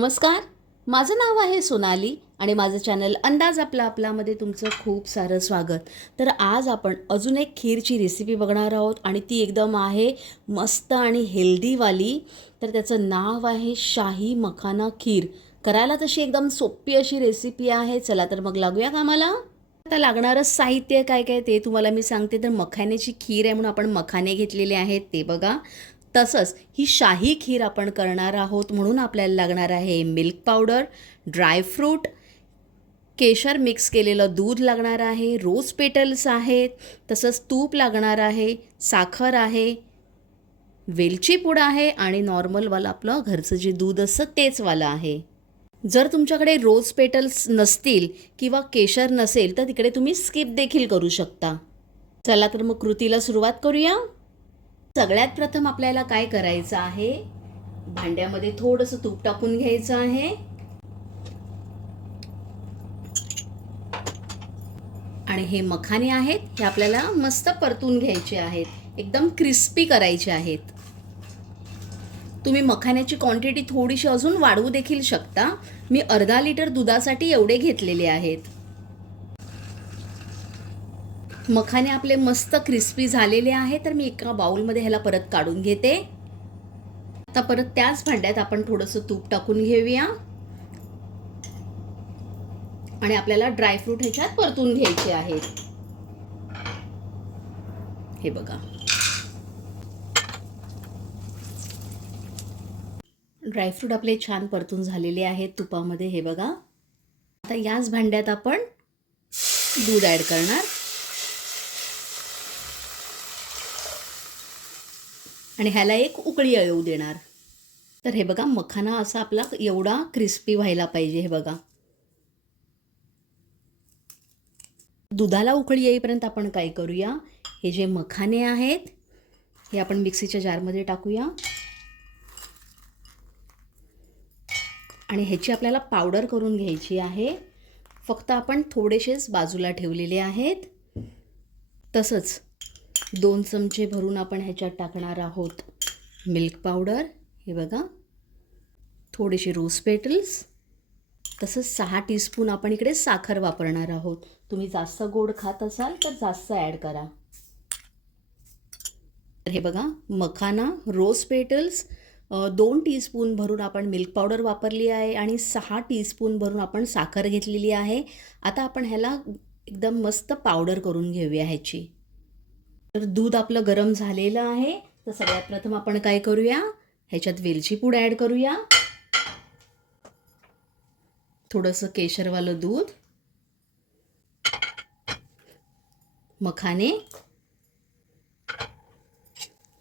नमस्कार. माझं नाव आहे सोनाली आणि माझं चॅनल अंदाज आपला आपलामध्ये तुमचं खूप सारं स्वागत. तर आज आपण अजून एक खीरची रेसिपी बघणार आहोत आणि ती एकदम आहे मस्त आणि हेल्दीवाली तर त्याचं नाव आहे शाही मखाना खीर. करायला तशी एकदम सोपी अशी रेसिपी आहे. चला तर मग लागूया कामाला. आता लागणारं साहित्य काय काय ते तुम्हाला मी सांगते. तर मखाण्याची खीर आहे म्हणून आपण मखाने घेतलेले आहेत ते बघा. तसंच ही शाही खीर आपण करणार आहोत म्हणून आपल्याला लागणार आहे मिल्क पावडर ड्रायफ्रूट केशर मिक्स केलेलं दूध लागणार आहे रोज पेटल्स आहेत तसंच तूप लागणार आहे साखर आहे वेलची पूड आहे आणि नॉर्मलवालं आपलं घरचं जे दूध असतं तेचवालं आहे. जर तुमच्याकडे रोज पेटल्स नसतील किंवा केशर नसेल तर तिकडे तुम्ही स्किप देखील करू शकता. चला तर मग कृतीला सुरुवात करूया. सगळ्यात प्रथम आपल्याला काय करायचं आहे? भांड्यामध्ये थोडंसं तूप टाकून घ्यायचं आहे. आणि हे मखाने आहेत हे आपल्याला मस्त परतून घ्यायचे आहेत. एकदम क्रिस्पी करायचे आहेत. तुम्ही मखाण्याची क्वांटिटी थोडीशी अजून वाढवू देखील शकता. मी अर्धा लिटर दुधासाठी एवढे घेतलेले आहेत. मखाने आपले मस्त क्रिस्पी झालेले आहे तर मी एका बाउलमध्ये ह्याला परत काढून घेते. आता परत त्याच भांड्यात आपण थोडंसं तूप टाकून घेऊया. आणि आपल्याला ड्रायफ्रूट ह्याच्यात परतून घ्यायचे आहेत. हे बघा. ड्रायफ्रूट आपले छान परतून झालेले आहेत तुपामध्ये हे बघा. आता याच भांड्यात आपण दूध ॲड करणार. आणि ह्याला एक उकळी येऊ देणार. तर हे बघा मखाना असा आपला एवढा क्रिस्पी व्हायला पाहिजे हे बघा. दुधाला उकळी येईपर्यंत आपण काय करूया? हे जे मखाने आहेत हे आपण मिक्सीच्या जारमध्ये टाकूया. आणि ह्याची आपल्याला पावडर करून घ्यायची आहे. फक्त आपण थोडेसेच बाजूला ठेवलेले आहेत. तसंच दोन चमचे भरून आपण ह्याच्यात टाकणार आहोत मिल्क पावडर हे बघा. थोडेसे रोज पेटल्स तसंच सहा टीस्पून आपण इकडे साखर वापरणार आहोत. तुम्ही जास्त गोड खात असाल तर जास्त ॲड करा. तर हे बघा मखाना रोज पेटल्स दोन टीस्पून भरून आपण मिल्क पावडर वापरली आहे आणि सहा टीस्पून भरून आपण साखर घेतलेली आहे. आता आपण ह्याला एकदम मस्त पावडर करून घेऊया ह्याची. तर दूध आपलं गरम झालेलं आहे. तर सगळ्यात प्रथम आपण काय करूया? ह्याच्यात वेलची पूड ॲड करूया. थोडंसं केशरवालं दूध. मखाने.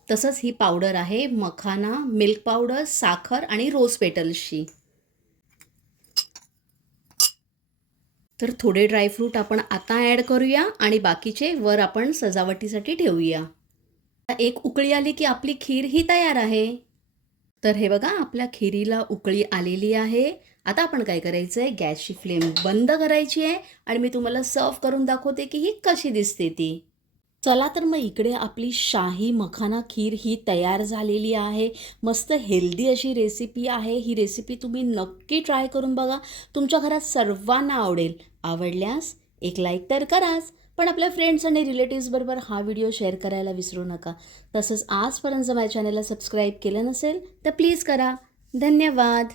तसंच ही पावडर आहे मखाना मिल्क पावडर साखर आणि रोज पेटल्सची तर थोडे ड्रायफ्रूट आपण आता ॲड करूया आणि बाकीचे वर आपण सजावटीसाठी ठेवूया. एक उकळी आली की आपली खीर ही तयार आहे. तर हे बघा आपल्या खिरीला उकळी आलेली आहे. आता आपण काय करायचं आहे गॅसची फ्लेम बंद करायची आहे आणि मी तुम्हाला सर्व करून दाखवते की ही कशी दिसते ती. चला तर मग इकडे आपली शाही मखाना खीर ही तयार झालेली आहे. मस्त हेल्दी अशी रेसिपी आहे. ही रेसिपी तुम्ही नक्की ट्राय करून बघा. तुमच्या घरात सर्वांना आवडेल. आवडल्यास एक लाईक तर कराच. पण आपल्या फ्रेंड्स आणि रिलेटिव्सबरोबर हा व्हिडिओ शेअर करायला विसरू नका. तसंच आजपर्यंत जर माझ्या चॅनलला सबस्क्राईब केलं नसेल तर प्लीज करा. धन्यवाद.